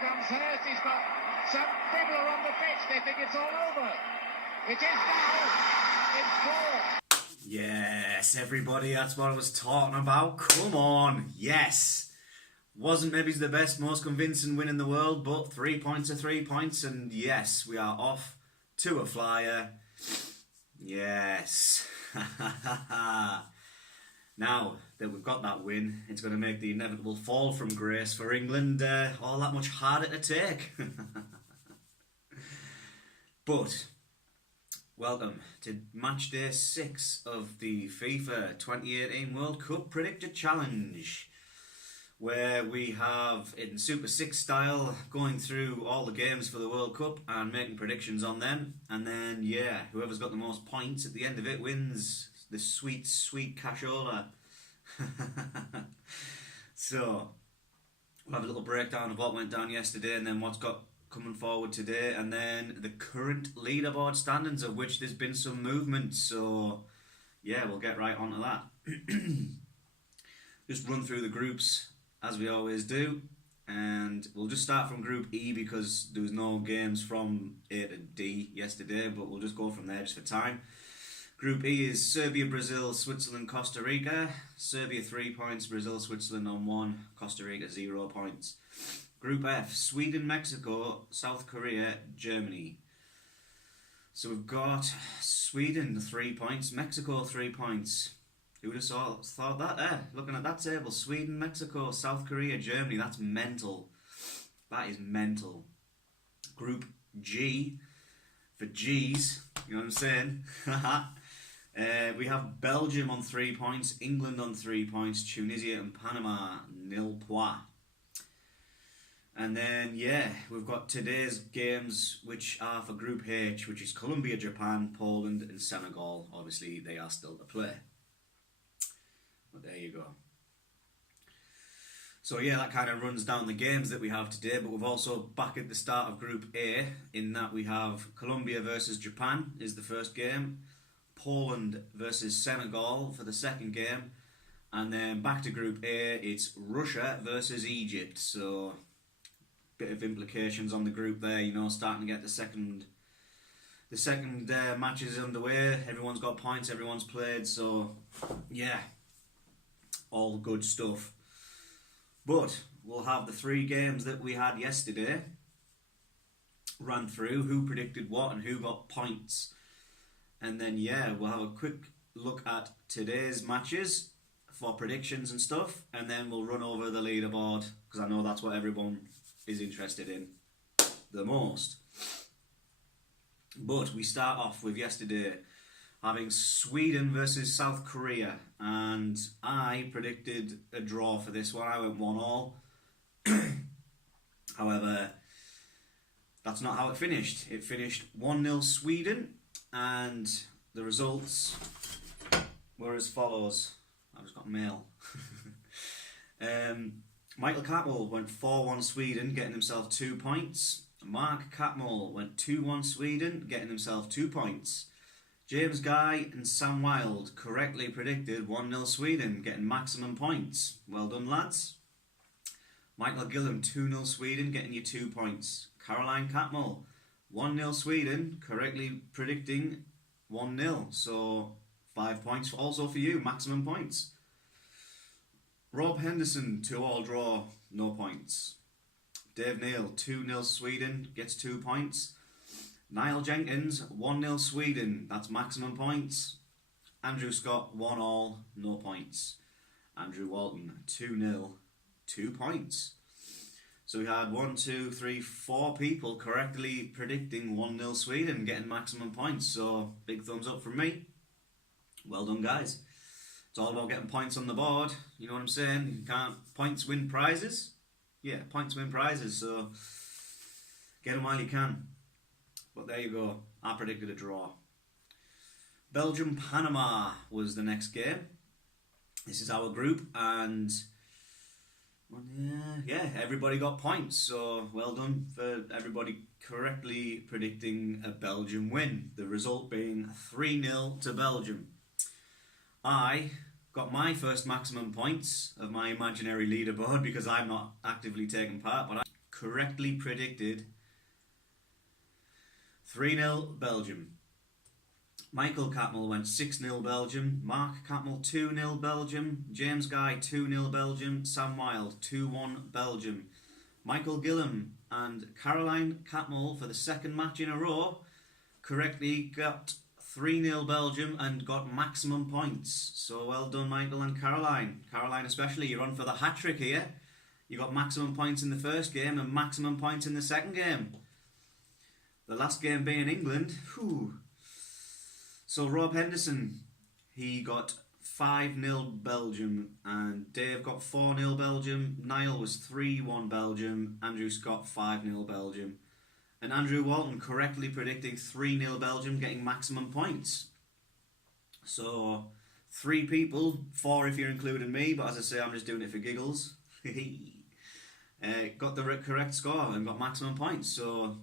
comes Hurst. He's got some people are on the pitch. They think it's all over. It is now. It's four. Yes, everybody, that's what I was talking about. Come on, yes. Wasn't maybe the best, most convincing win in the world, but 3 points are 3 points, and yes, we are off to a flyer. Yes. Now that we've got that win, it's going to make the inevitable fall from grace for England all that much harder to take. But welcome to match day 6 of the FIFA 2018 World Cup Predictor Challenge, where we have, in Super 6 style, going through all the games for the World Cup and making predictions on them. And then, yeah, whoever's got the most points at the end of it wins the sweet, sweet cashola. So, we'll have a little breakdown of what went down yesterday and then what's got coming forward today, and then the current leaderboard standings, of which there's been some movement. So, yeah, we'll get right onto that. Just run through the groups as we always do, and we'll just start from Group E because there was no games from A to D yesterday, but we'll just go from there just for time. Group E is Serbia, Brazil, Switzerland, Costa Rica. Serbia 3 points, Brazil, Switzerland on 1, Costa Rica 0 points. Group F, Sweden, Mexico, South Korea, Germany. So we've got Sweden 3 points, Mexico 3 points. Who would have thought that there? Looking at that table, Sweden, Mexico, South Korea, Germany. That's mental. That is mental. Group G, for G's, you know what I'm saying? We have Belgium on 3 points, England on 3 points, Tunisia and Panama, nil point. And then, yeah, we've got today's games, which are for Group H, which is Colombia, Japan, Poland and Senegal. Obviously, they are still to play. But there you go. So yeah, that kind of runs down the games that we have today, but we've also back at the start of Group A, in that we have Colombia versus Japan is the first game, Poland versus Senegal for the second game, and then back to Group A, it's Russia versus Egypt. So bit of implications on the group there, you know, starting to get the second matches underway. Everyone's got points, everyone's played, so yeah, all good stuff. But we'll have the 3 games that we had yesterday ran through, who predicted what and who got points. And then, yeah, we'll have a quick look at today's matches for predictions and stuff. And then we'll run over the leaderboard, because I know that's what everyone is interested in the most. But we start off with yesterday having Sweden versus South Korea, and I predicted a draw for this one. I went 1-1. However, that's not how it finished. It finished 1-0 Sweden, and the results were as follows. I just got mail. Michael Catmull went 4-1 Sweden, getting himself 2 points. Mark Catmull went 2-1 Sweden, getting himself 2 points. James Guy and Sam Wilde correctly predicted 1-0 Sweden, getting maximum points. Well done, lads. Michael Gillam, 2-0 Sweden, getting you 2 points. Caroline Catmull, 1-0 Sweden, correctly predicting 1-0. So 5 points also for you, maximum points. Rob Henderson, 2-all draw, no points. Dave Neal, 2-0 Sweden, gets 2 points. Niall Jenkins, 1-0 Sweden, that's maximum points. Andrew Scott, 1-all, no points. Andrew Walton, 2-0, 2 points. So we had 4 people correctly predicting 1-0 Sweden, getting maximum points. So big thumbs up from me. Well done, guys. It's all about getting points on the board. You know what I'm saying? Points win prizes. Yeah, points win prizes. So get them while you can. But there you go. I predicted a draw. Belgium-Panama was the next game. This is our group, and yeah, everybody got points. So well done for everybody correctly predicting a Belgium win. The result being 3-0 to Belgium. I got my first maximum points of my imaginary leaderboard because I'm not actively taking part, but I correctly predicted 3-0 Belgium. Michael Catmull went 6-0 Belgium. Mark Catmull 2-0 Belgium. James Guy 2-0 Belgium. Sam Wilde 2-1 Belgium. Michael Gillam and Caroline Catmull, for the second match in a row, correctly got 3-0 Belgium and got maximum points. So well done, Michael and Caroline. Caroline especially, you're on for the hat-trick here. You got maximum points in the first game and maximum points in the second game. The last game being England. Whew. So Rob Henderson, he got 5-0 Belgium, and Dave got 4-0 Belgium. Niall was 3-1 Belgium. Andrew Scott 5-0 Belgium. And Andrew Walton correctly predicting 3-0 Belgium, getting maximum points. So 3 people, 4 if you're including me, but as I say, I'm just doing it for giggles. Got the correct score and got maximum points. So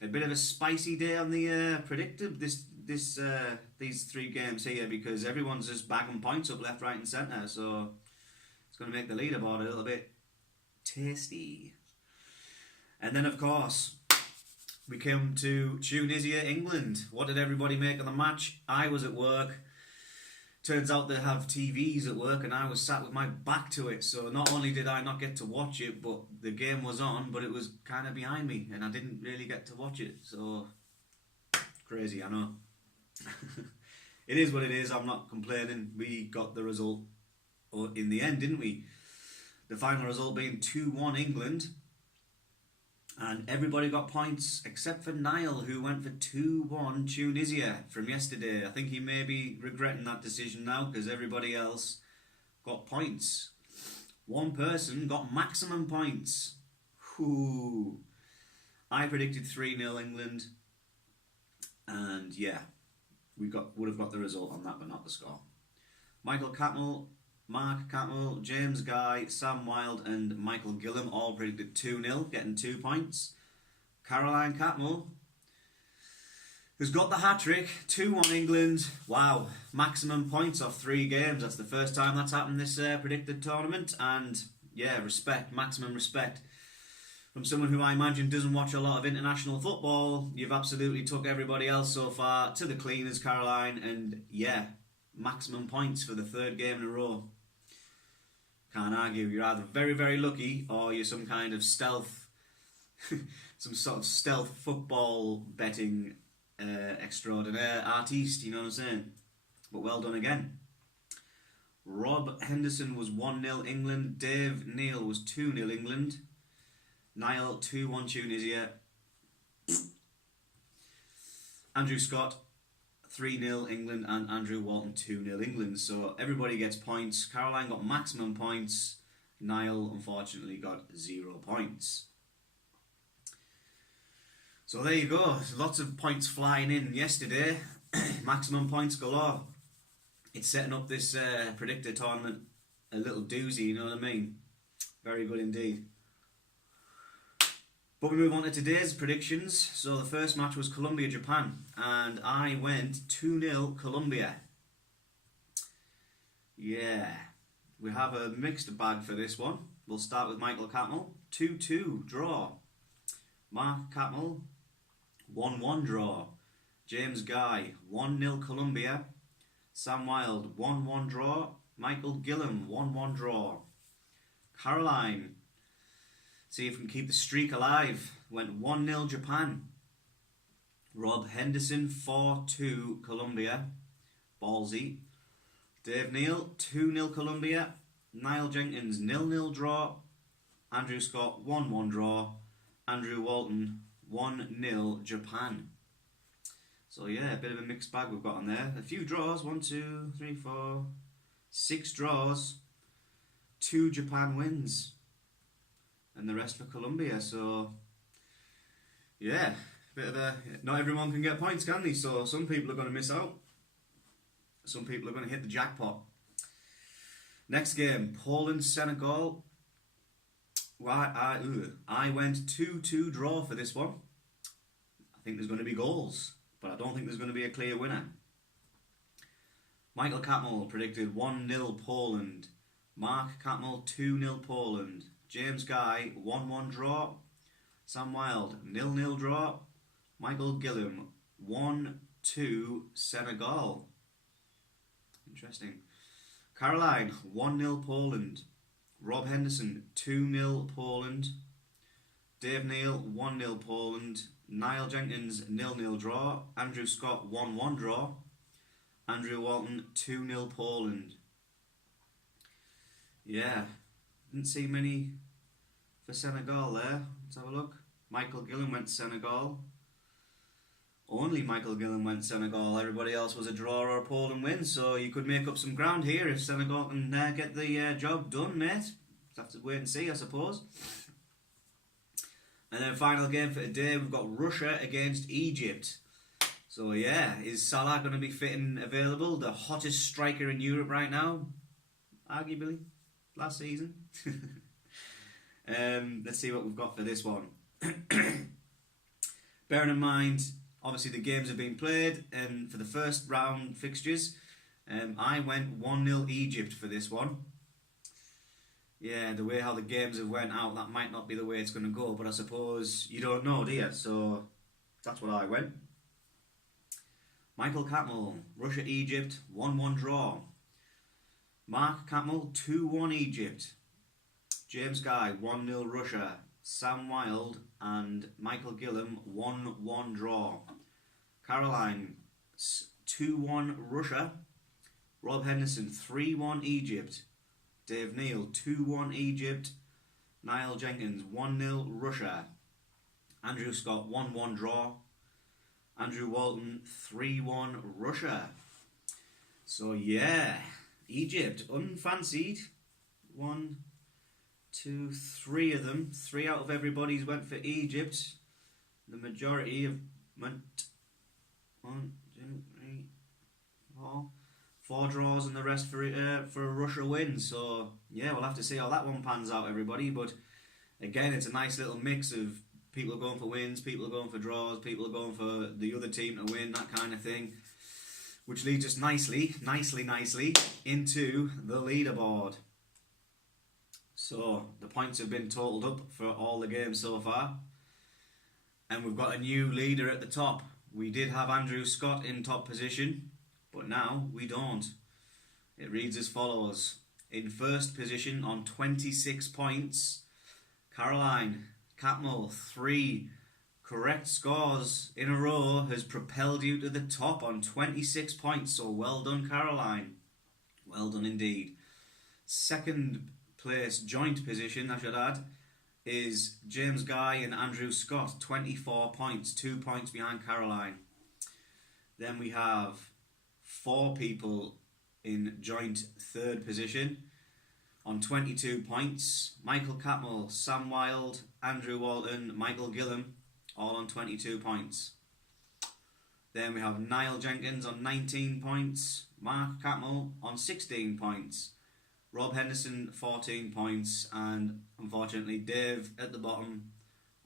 a bit of a spicy day on the predictor these 3 games here, because everyone's just bagging points up left, right and centre. So it's going to make the leaderboard a little bit tasty. And then of course we came to Tunisia, England. What did everybody make of the match? I was at work. Turns out they have TVs at work and I was sat with my back to it. So not only did I not get to watch it, but the game was on, but it was kind of behind me and I didn't really get to watch it. So crazy, I know. It is what it is. I'm not complaining. We got the result in the end, didn't we? The final result being 2-1 England. And everybody got points except for Niall, who went for 2-1 Tunisia from yesterday. I think he may be regretting that decision now, because everybody else got points. One person got maximum points. Whew. I predicted 3-0 England. And yeah, would have got the result on that, but not the score. Michael Catmull, Mark Catmull, James Guy, Sam Wilde and Michael Gillam all predicted 2-0, getting 2 points. Caroline Catmull, who's got the hat-trick, 2-1 England. Wow, maximum points off 3 games. That's the first time that's happened this predicted tournament. And yeah, respect, maximum respect. From someone who I imagine doesn't watch a lot of international football, you've absolutely took everybody else so far to the cleaners, Caroline. And yeah, maximum points for the 3rd game in a row. Can't argue. You're either very, very lucky or you're some kind of stealth, some sort of stealth football betting extraordinaire artiste, you know what I'm saying? But well done again. Rob Henderson was 1-0 England. Dave Neal was 2-0 England. Niall 2-1 Tunisia. Andrew Scott 3-0 England and Andrew Walton 2-0 England. So everybody gets points. Caroline got maximum points. Niall unfortunately got 0 points. So there you go. Lots of points flying in yesterday. Maximum points galore. It's setting up this predictor tournament a little doozy, you know what I mean? Very good indeed. But we move on to today's predictions. So the first match was Colombia-Japan, and I went 2-0 Colombia. Yeah, we have a mixed bag for this one. We'll start with Michael Catmull, 2-2 draw. Mark Catmull, 1-1 draw. James Guy, 1-0 Colombia. Sam Wilde, 1-1 draw. Michael Gillam, 1-1 draw. Caroline, see if we can keep the streak alive, went 1-0 Japan. Rob Henderson, 4-2 Colombia. Ballsy. Dave Neal, 2-0 Colombia. Niall Jenkins, 0-0 draw. Andrew Scott, 1-1 draw. Andrew Walton, 1-0 Japan. So yeah, a bit of a mixed bag we've got on there. A few draws, 1, 2, 3, 4, 6 draws. 2 Japan wins. And the rest for Colombia. So yeah, bit of a, not everyone can get points, can they? So some people are going to miss out. Some people are going to hit the jackpot. Next game, Poland-Senegal. I went 2-2 draw for this one. I think there's going to be goals, but I don't think there's going to be a clear winner. Michael Catmull predicted 1-0 Poland. Mark Catmull 2-0 Poland. James Guy 1-1 draw. Sam Wilde, 0-0 draw. Michael Gillam, 1-2 Senegal. Interesting. Caroline, 1-0 Poland. Rob Henderson, 2-0 Poland. Dave Neal, 1-0 Poland. Niall Jenkins, 0-0 draw. Andrew Scott, 1-1 draw. Andrew Walton, 2-0 Poland. Yeah, didn't see many for Senegal there. Let's have a look. Michael Gillam went Senegal. Only Michael Gillam went Senegal. Everybody else was a draw or a Poland win, so you could make up some ground here if Senegal can get the job done, mate. Have to wait and see, I suppose. And then final game for today, we've got Russia against Egypt. So yeah, is Salah going to be fit and available? The hottest striker in Europe right now, arguably, last season. Let's see what we've got for this one. Bearing in mind, obviously the games have been played, and for the first round fixtures, I went 1-0 Egypt for this one. Yeah, the way how the games have went out, that might not be the way it's going to go, but I suppose you don't know, do you? So that's what I went. Michael Catmull, Russia-Egypt, 1-1 draw. Mark Catmull, 2-1 Egypt. James Guy, 1-0 Russia. Sam Wilde and Michael Gillam, 1-1 draw. Caroline, 2-1 Russia. Rob Henderson, 3-1 Egypt. Dave Neal, 2-1 Egypt. Niall Jenkins, 1-0 Russia. Andrew Scott, 1-1 draw. Andrew Walton, 3-1 Russia. So yeah, Egypt, unfancied. 1, 2, 3 of them. 3 out of everybody's went for Egypt. The majority have went 1, 2, 3, 4. 4 draws and the rest for a Russia win. So yeah, we'll have to see how that one pans out, everybody. But again, it's a nice little mix of people are going for wins, people are going for draws, people are going for the other team to win, that kind of thing. Which leads us nicely into the leaderboard. So the points have been totaled up for all the games so far. And we've got a new leader at the top. We did have Andrew Scott in top position, but now we don't. It reads as follows. In first position on 26 points, Caroline Catmull, 3 correct scores in a row has propelled you to the top on 26 points. So well done, Caroline. Well done indeed. Second place joint position, I should add, is James Guy and Andrew Scott, 24 points, 2 points behind Caroline. Then we have 4 people in joint third position on 22 points. Michael Catmull, Sam Wilde, Andrew Walton, Michael Gillam, all on 22 points. Then we have Niall Jenkins on 19 points, Mark Catmull on 16 points, Rob Henderson 14 points, and unfortunately Dave at the bottom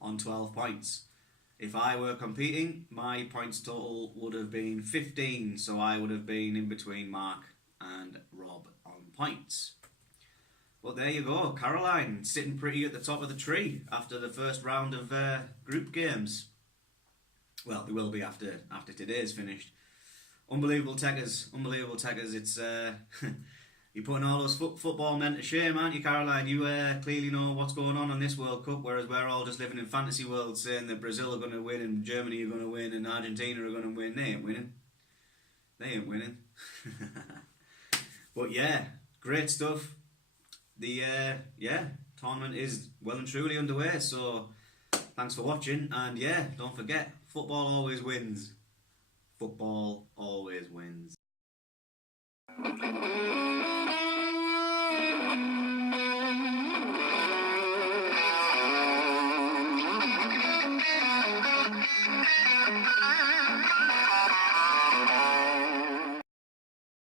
on 12 points. If I were competing, my points total would have been 15, so I would have been in between Mark and Rob on points. But there you go, Caroline sitting pretty at the top of the tree after the first round of group games. Well, they will be after today's finished. Unbelievable techers. It's you're putting all those football men to shame, aren't you, Caroline? You clearly know what's going on this World Cup, whereas we're all just living in fantasy world saying that Brazil are going to win and Germany are going to win and Argentina are going to win. They ain't winning. But yeah, great stuff. The tournament is well and truly underway, so thanks for watching, and yeah, don't forget, football always wins. Football always wins.